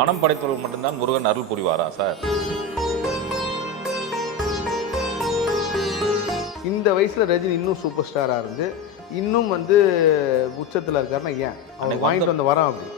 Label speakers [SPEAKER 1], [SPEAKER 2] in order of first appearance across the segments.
[SPEAKER 1] பணம் படைத்தவர்கள் மட்டும்தான் முருகன் அருள் புரிவாரா சார்?
[SPEAKER 2] இந்த வயசுல ரஜினி இன்னும் சூப்பர் ஸ்டாரா இருந்து இன்னும் வந்து உச்சத்துல இருக்காருன்னா ஏன்? அவர் வாங்கிட்டு வந்த வரம் அப்படி.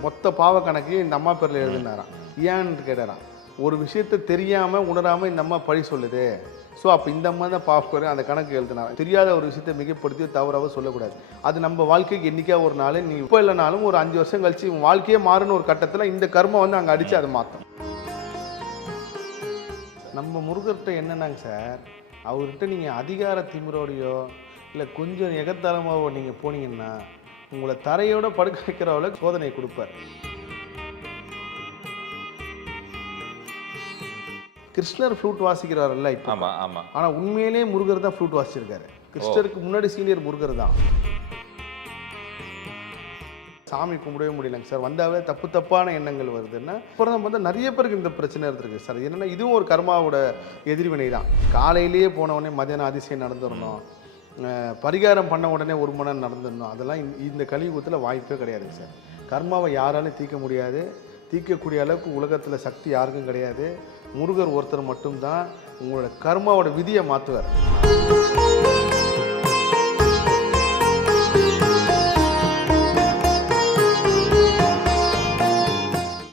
[SPEAKER 2] மொத்த பாவ கணக்கு இந்த அம்மா பேர்ல எழுதினாராம். ஏன்னு கேட்டாராம். ஒரு விஷயத்தை தெரியாம உணராம இந்த அம்மா பழி சொல்லுது. ஸோ அப்போ இந்த மாதிரி தான் பாவ பேர் அந்த கணக்கு எழுதினாங்க. தெரியாத ஒரு விஷயத்தை மிகப்படுத்தி தவறாக சொல்லக்கூடாது. அது நம்ம வாழ்க்கைக்கு என்றைக்கா ஒரு நாள் நீ இப்போ இல்லைனாலும் ஒரு அஞ்சு வருஷம் கழிச்சு வாழ்க்கையே மாறுன்னு ஒரு கட்டத்தில் இந்த கர்மம் வந்து அங்கே அடித்து அதை மாற்றும் நம்ம முருகர்கிட்ட என்னன்னாங்க சார்? அவர்கிட்ட நீங்கள் அதிகார திமிரோடையோ இல்லை கொஞ்சம் எகத்தரமாக நீங்கள் போனீங்கன்னா உங்களை தரையோட படுக்க வைக்கிற அளவுக்கு சோதனை கொடுப்பார். கிருஷ்ணர் ஃப்ளூட் வாசிக்கிறாரல்ல இப்போ.
[SPEAKER 1] ஆமா ஆமா.
[SPEAKER 2] ஆனால் உண்மையிலேயே முருகர் தான் ஃப்ளூட் வாசிச்சிருக்காரு. கிருஷ்ணருக்கு முன்னாடி சீனியர் முருகர் தான். சாமி கும்பிடவே முடியலங்க சார். வந்தாவே தப்பு தப்பான எண்ணங்கள் வருதுன்னா அப்புறம் வந்து நிறைய பேருக்கு இந்த பிரச்சனை இருந்திருக்கு சார். என்னன்னா இதுவும் ஒரு கர்மாவோட எதிர்வினை தான். காலையிலேயே போன உடனே மதியானம் அதிசயம் நடந்துடணும் பரிகாரம் பண்ண உடனே ஒரு மணி நேரம் நடந்துடணும் அதெல்லாம் இந்த- இந்த கலியுகத்தில் வாய்ப்பே கிடையாதுங்க சார். கர்மாவை யாராலும் தீர்க்க முடியாது. தீர்க்கக்கூடிய அளவுக்கு உலகத்தில் சக்தி யாருக்கும் கிடையாது. முருகர் ஒருத்தர் மட்டும்தான் உங்களோட கர்மாவோட விதியை மாற்றுவார்